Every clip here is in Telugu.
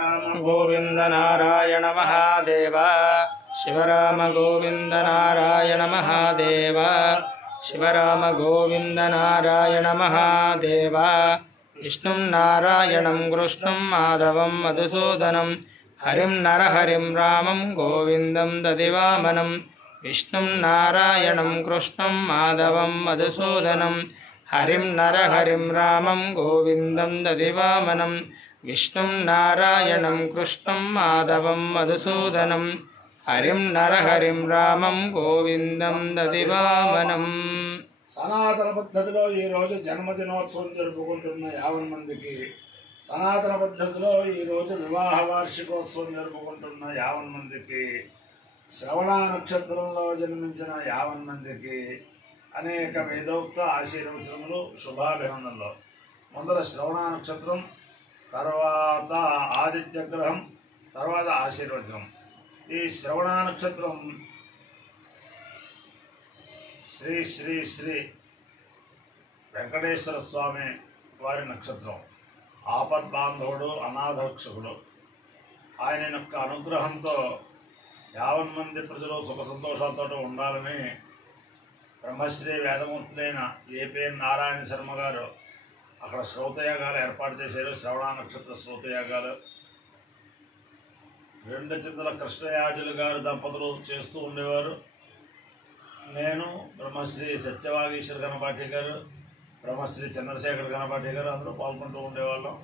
गोविंद नारायण महादेव शिवराम गोविंद नारायण महादेव शिवराम गोविंद नारायण महादेव विष्णुं नारायणं कृष्णं माधवं मधुसूदनं हरिं नरहरिं रामं गोविन्दं दधिवामनं विष्णुं नारायणं कृष्णं माधवं मधुसूदनं हरिं नरहरिं रामं गोविन्दं दधिवामनं विष्णुं नारायणं कृष्णं माधवं मधुसूदनं हरिं नरहरिं रामं गोविन्दं दधिवामनं। సనాతన పద్ధతిలో ఈరోజు జన్మదినోత్సవం జరుపుకుంటున్న 50 మందికి, సనాతన పద్ధతిలో ఈరోజు వివాహ వార్షికోత్సవం జరుపుకుంటున్న 50 మందికి, శ్రవణ నక్షత్రంలో జన్మించిన 50 మందికి అనేక వేదోక్త ఆశీర్వచనములు, శుభాభినందనలు. మొదట శ్రవణ నక్షత్రం, తర్వాత ఆదిత్యగ్రహం, తర్వాత ఆశీర్వచనం. ఈ శ్రవణ నక్షత్రం శ్రీ శ్రీ శ్రీ వెంకటేశ్వర స్వామి వారి నక్షత్రం. ఆపద్బాంధవుడు, అనాథరక్షకుడు. ఆయన యొక్క అనుగ్రహంతో 50 మంది ప్రజలు సుఖ సంతోషాలతో ఉండాలని బ్రహ్మశ్రీ వేదమూర్తులైన ఏపీఎన్ నారాయణ శర్మ గారు అక్కడ శ్రౌతయాగాలు ఏర్పాటు చేశారు. శ్రవణ నక్షత్ర శ్రౌతయాగాలు 2 చింతల కృష్ణయాజులు గారు దంపతులు చేస్తూ ఉండేవారు. నేను, బ్రహ్మశ్రీ సత్యవాగీశ్వర గణపాఠి గారు, బ్రహ్మశ్రీ చంద్రశేఖర్ గణపాఠి గారు అందరూ పాల్గొంటూ ఉండేవాళ్ళం.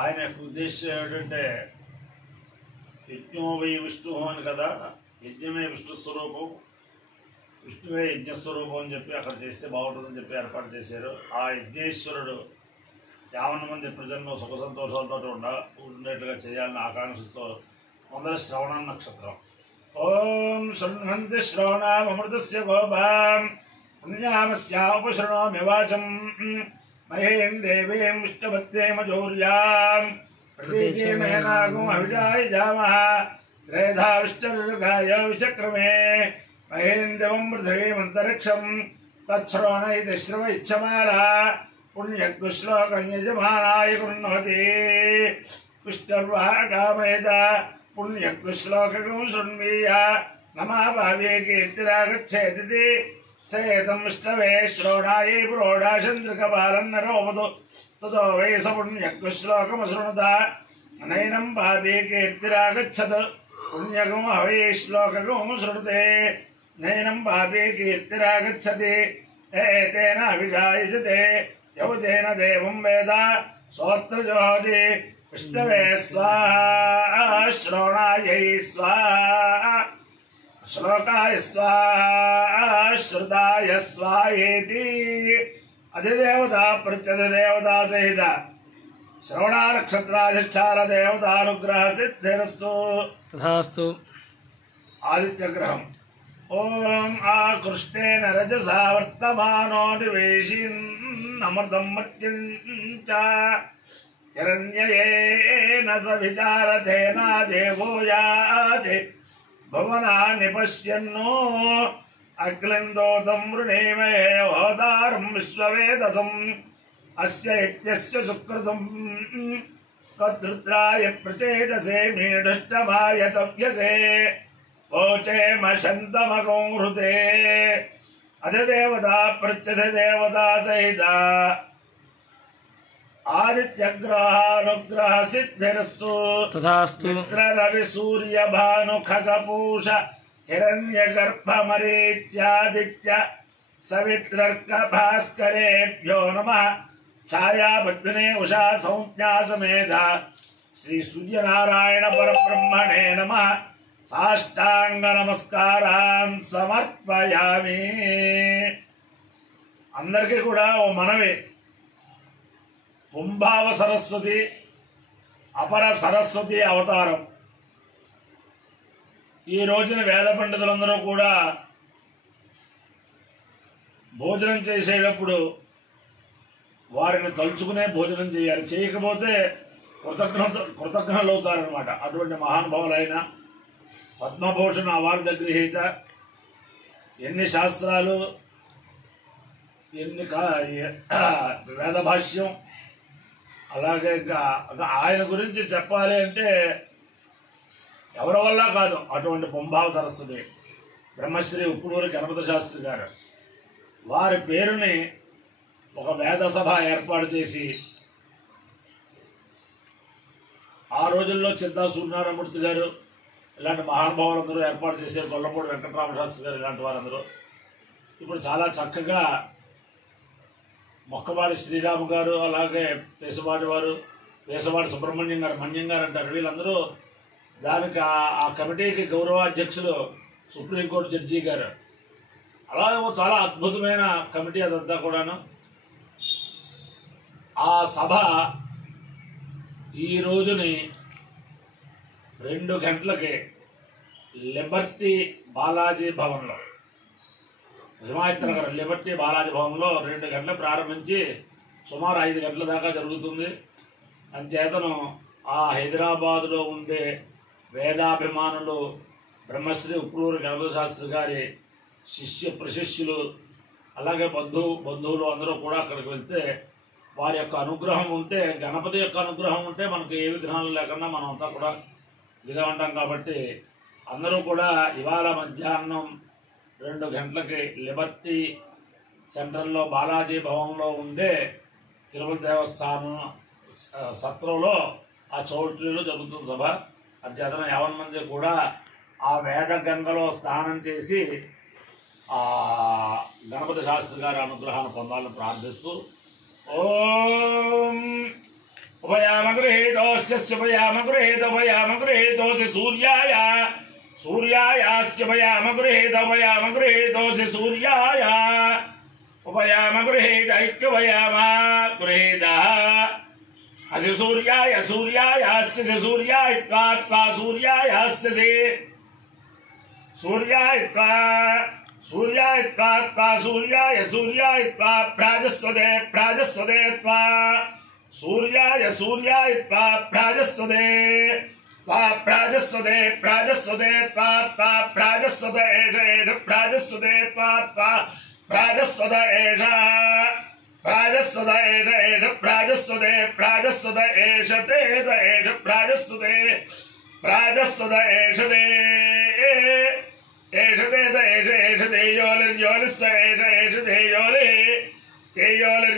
ఆయన యొక్క ఉద్దేశం ఏమిటంటే యజ్ఞో వై విష్ణు అని కదా, యజ్ఞమే విష్ణు స్వరూపం, విష్ణువే యజ్ఞస్వరూపం అని చెప్పి అక్కడ చేస్తే బాగుంటుందని చెప్పి ఏర్పాటు చేశారు. ఆ యజ్ఞేశ్వరుడు 50 మంది ప్రజలను సుఖ సంతోషాలతో ఉండేట్లుగా చేయాలని ఆకాంక్షతో మొదల శ్రవణ నక్షత్రం. ఓం శృణ్వంతి శ్రవణామృతస్య గోపాం పుణ్యామస్యాపశృణోమి వాచం మహేం దేవీం విష్ణుభక్తేమజౌర్యాం ప్రతీజీమేనాగం అవిడాయ జామః త్రేధావిష్టరుగాయ విచక్రమే మహేంద్రం పృథివీమంతరిక్షం తచ్శ్రవణ ఇది శ్రవ ఇచ్చమాల పుణ్యశ్లోకం యజమానాయ గృహ్ణోతి పుష్టర్వాకామేత పుణ్యశ్లోకం శృణ్వీయ నమా భావ్యే కీర్తిరాగచ్చేతి సేతం ఇష్టవే శ్రోణాయ ప్రోఢాచంద్రికపాలన్నరోమదు తతో వై స పుణ్యశ్లోకమశృణుత నైనం భావ్యే కీర్తిరాగచ్చత్ పుణ్యకం హవై శ్లోకకం శృణుతే నైనం భావ్యే కీర్తిరాగచ్చతి ఏతేన అభిషాయజతే యౌతేన దేవం వేద సోత్రజోతి విష్ణవే స్వాహా శ్రవణాయై స్వాహా శ్లోకాయ స్వాహా శ్రుతాయ స్వాహేతి. అధిదేవత ప్రత్యధిదేవతా సహిత శ్రవణ నక్షత్రాధిష్టాన దేవతానుగ్రహ సిద్ధిరస్తు తథాస్తు. ఆదిత్యగ్రహం. ఓం ఆకృష్టేన రజసా వర్తమానో నివేశిన్నమృతం మర్త్యం చ హిరణ్యేన సవితారథేన దేవో యాతి భవనాని పశ్యన్నో అగ్లిందోతం వృణీమహే హోదారం విశ్వవేదసం అస్య యజ్ఞస్య సుకృతం తద్రుద్రాయ ప్రచేదసే మీఢష్టమాయ తవ్యసే ఓచేమ శంతమకం హృతే. అధిదేవత ప్రత్యధిదేవతా సహిత ఆదిత్యగ్రహానుగ్రహ సిద్ధిరస్తు తథాస్తు. రవి సూర్య భాను ఖగపూష హిరణ్య గర్భమరీత్యాదిత్య సవిత్రర్క భాస్కరేభ్యో నమః. ఛాయా పద్మినే ఉషా సంజ్ఞా సమేత శ్రీ సూర్యనారాయణ పరబ్రహ్మణే నమః. సాష్టాంగ నమస్కారాన్ సమర్పయామి. అందరికీ కూడా ఓ మనవి, కుంభావ సరస్వతి అపర సరస్వతి అవతారం. ఈ రోజున వేద పండితులందరూ కూడా భోజనం చేసేటప్పుడు వారిని తలుచుకునే భోజనం చేయాలి. చేయకపోతే కృతజ్ఞులు అవుతారనమాట. అటువంటి మహానుభావులైన పద్మభూషణ అవార్డు గ్రహీత, ఎన్ని శాస్త్రాలు, ఎన్ని వేదభాష్యం, అలాగే ఇంకా ఆయన గురించి చెప్పాలి అంటే ఎవరి వల్ల కాదు, అటువంటి పుంభావ సరస్వతి బ్రహ్మశ్రీ ఉప్పులూరి గణపతి శాస్త్రి గారు వారి పేరుని ఒక వేద సభ ఏర్పాటు చేసి ఆ రోజుల్లో చింతా సూర్యనారాయణమూర్తి గారు ఇలాంటి మహానుభావులందరూ ఏర్పాటు చేశారు. గొల్లపూడి వెంకటరామ శాస్త్రి గారు ఇలాంటి వారందరూ ఇప్పుడు చాలా చక్కగా మొక్కవాడి శ్రీరాము గారు, అలాగే పేసవాడి వారు, పేసవాడి సుబ్రహ్మణ్యం గారు, మన్యం గారు అంటారు. వీళ్ళందరూ దానికి ఆ కమిటీకి గౌరవాధ్యక్షులు సుప్రీంకోర్టు జడ్జి గారు. అలాగే చాలా అద్భుతమైన కమిటీ అదంతా కూడాను. ఆ సభ ఈ రోజుని 2 గంటలకి లిబర్టీ బాలాజీ భవన్లో, హిమాయత్ నగర్ లిబర్టీ బాలాజీ భవన్లో 2 గంటలు ప్రారంభించి సుమారు 5 గంటల దాకా జరుగుతుంది. అంచేతను ఆ హైదరాబాదులో ఉండే వేదాభిమానులు బ్రహ్మశ్రీ ఉప్పులూరి గణపతి శాస్త్రి గారి శిష్య ప్రశిష్యులు, అలాగే బంధువులు అందరూ కూడా అక్కడికి వెళ్తే వారి యొక్క అనుగ్రహం ఉంటే, గణపతి యొక్క అనుగ్రహం ఉంటే మనకు ఏ విఘ్నాలు లేకుండా మనం అంతా కూడా ఇదిగా ఉంటాం. కాబట్టి అందరూ కూడా ఇవాళ మధ్యాహ్నం 2 గంటలకి లిబర్టీ సెంటర్లో బాలాజీ భవన్లో ఉండే తిరుపతి దేవస్థానం సత్రంలో ఆ చౌల్ట్రీలో జరుగుతుంది సభ. అధ్యతన 50 మంది కూడా ఆ వేద గంగలో స్నానం చేసి ఆ గణపతి శాస్త్రి గారి అనుగ్రహాన్ని పొందాలని ప్రార్థిస్తూ ఓం ఉపయామగృహేతోస్యపయామగృహేతోపయామగృహేతోసి సూర్యాయ సూర్యాయాశ్చపయామగృహేతోపయామగృహేతోసి సూర్యాయ ఉపయామగృహేతైక్యపయామగృహేతః అసి సూర్యాయ సూర్యాయాస్య సూర్యాయత్వా సూర్యాయాస్య సూర్యాయత్వా సూర్యాయత్వా సూర్యాయ సూర్యాయత్వా ప్రాజస్వదే ప్రాజస్వదే త్వా సూర్యాయ సూర్యాయత్వా ప్రాజస్వదే త్వా ప్రాజస్వదే ప్రాజస్వదే త్వా త్వా ప్రాజస్వద ఏష ప్రాజస్వదే త్వా త్వా ప్రాజస్వద ఏష ప్రాజస్వద ఏష ప్రాజస్వదే ప్రాజస్వద ఏషతే ఏష ప్రాజస్వదే ప్రాజస్వద ఏషదే ఏషదే ఏషదే యోలిర్యోలిస్త ఏషదే యోలి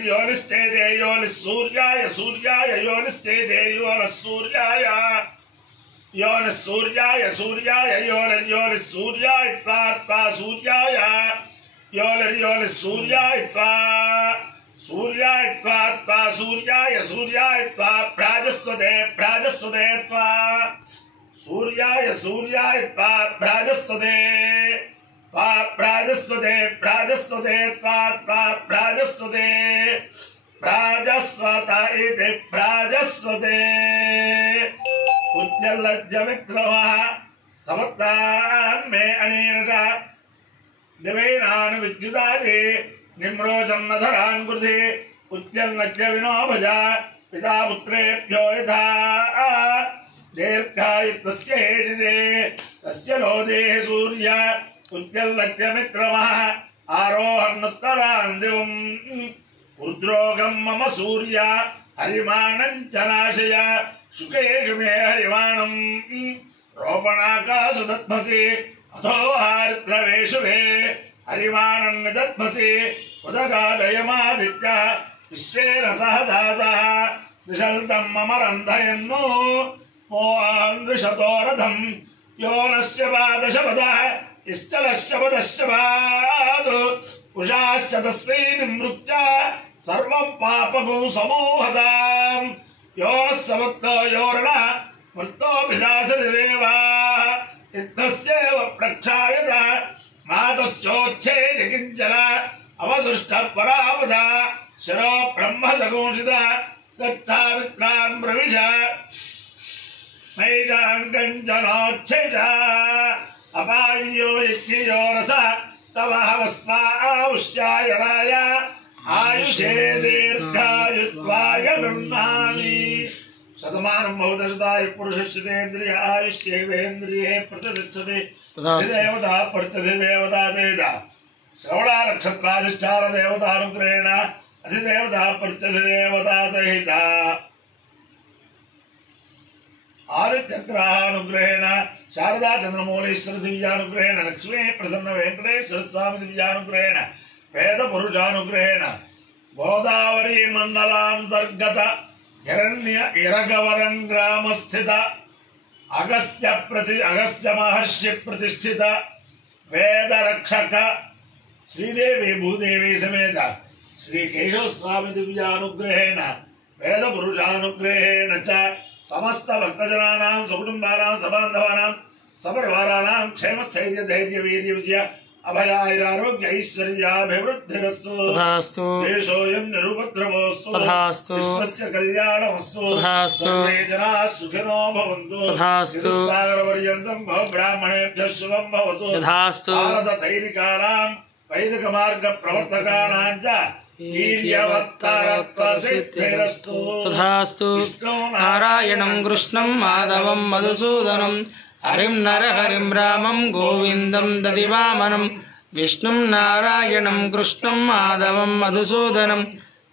యోలిస్తే యోలి సూర్యాయ సూర్యాయ యోలిస్తే యోల సూర్యాయ యోలి సూర్యాయ సూర్యాయ యోలి సూర్యాయ త్వా సూర్యాయ యోలి సూర్యాయ సూర్యాయ త్వా సూర్యాయ సూర్యాయ త్వా ప్రాజస్వదే ప్రాజస్వదే త్వా సూర్యాయ సూర్యాయ త్వా ప్రాజస్వదే త్వా ప్రాజస్వదే ప్రాజస్వదే త్వా త్వా ప్రాజస్వదే ప్రాజస్వత ఇది ప్రాజస్వదే ఉజ్జలజ్జమిత్రవః సమత్తాన్ మే అనేనట దివైనాన్ విద్యుదాది నిమ్రోజన్నధరాన్ కృతి ఉజ్జలజ్జ వినోభజ పితా పుత్రేభ్యో యథా దీర్ఘాయుత్వస్య హేషితే తస్య లోదే సూర్య ఉజ్జలజ్జమిత్రవః ఆరోహణోత్తరాన్ దివం రుద్రోగం మమ సూర్య హరిమాణం చ నాశయ శుకేషు మే హరిమాణం రోపణాకాశు దద్మసి అథో హారిద్రవేషు మే హరిమాణం నిదద్మసి ఉదగాదయమాదిత్య విశ్వేన సహదాసః దిశల్తం మమ రంధయన్ను మోందృశతోరథం యోనస్య పాదశపదః ఇశ్చలశపదశపాద్ ఉషాశ్చ తస్మై నిమృత్య సర్వం పాపగం సమోహతాం యోనస్సముక్తో యోరణ మృత్తో విలాసతి దేవా ఇత్తస్యేవ ప్రక్షాయత మాతస్యోచ్ఛేది కించన అవశిష్ట పరావద శరో బ్రహ్మ సగోషిత గచ్ఛామిత్రాన్ ప్రవిశ నైజాంగంజనోచ్ఛేద అపాయ్యో ఇత్యోరస తవ హవస్వావుష్యాయణాయ ఆయుషే దీర్ఘాయుత్వాయ గృహ్ణామి శతమానం భవదశదాయ పురుషస్యేంద్రియ ఆయుష్యేవేంద్రియే ప్రతిష్టతి దేవతా ప్రతి దేవతా సేద శ్రవణ నక్షత్రాధిష్టాన దేవతానుగ్రహేణ అధిదేవతా ప్రతి దేవతా సహిత ఆదిత్యగ్రహానుగ్రహేణ శారదా చంద్రమౌళీశ్వర దివ్యానుగ్రహేణ లక్ష్మీ ప్రసన్న వెంకటేశ్వర స్వామి దివ్యానుగ్రహేణ వేద పురుషానుగ్రహేణ గోదావరి మండలాంతర్గత హిరణ్య ఇరగవరం గ్రామస్థిత అగస్త్య మహర్షి ప్రతిష్ఠిత వేద రక్షక శ్రీదేవి భూదేవి సమేత శ్రీ కేశవ స్వామి దివ్యానుగ్రహేణ వేద పురుషానుగ్రహేణ చ సమస్త భక్తజనానాం సుకుటుంబానాం సబాంధవానాం సపరివారాణాం క్షేమస్థైర్య ధైర్య వీర్య విజయ అభయారోగ్య ఐశ్వర్యాభివృద్ధిరస్తు తథాస్తు దేశోయం నిరుపద్రవోస్తు తథాస్తు విశ్వస్య కళ్యాణమస్తు తథాస్తు సర్వే జనాః సుఖినో భవంతు తథాస్తు సాగరపర్యంతం గో బ్రాహ్మణేభ్యః శుభం భవతు తథాస్తు భారత సైనికానాం వైదిక మార్గ ప్రవర్తకానాం చ వీర్యవత్తరత్వ సిద్ధిరస్తు తథాస్తు నారాయణం కృష్ణం మాధవం మధుసూదనం హరిం నరహరిం రామం గోవిందం దదివామనం విష్ణుం నారాయణం కృష్ణం మాధవం మధుసూదనం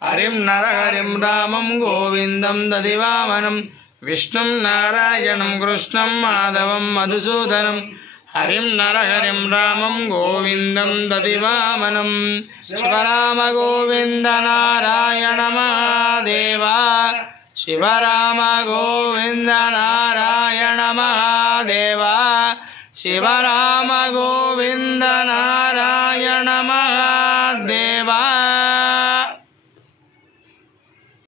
హరిం నరహరిం రామం గోవిందం దదివామనం విష్ణుం నారాయణం కృష్ణం మాధవం మధుసూదనం హరిం నరహరిం రామం గోవిందం దదివామనం శివరామ గోవింద నారాయణ మహాదేవా శివరామ గోవింద నారాయణ మహాదేవా శివరామ గోవింద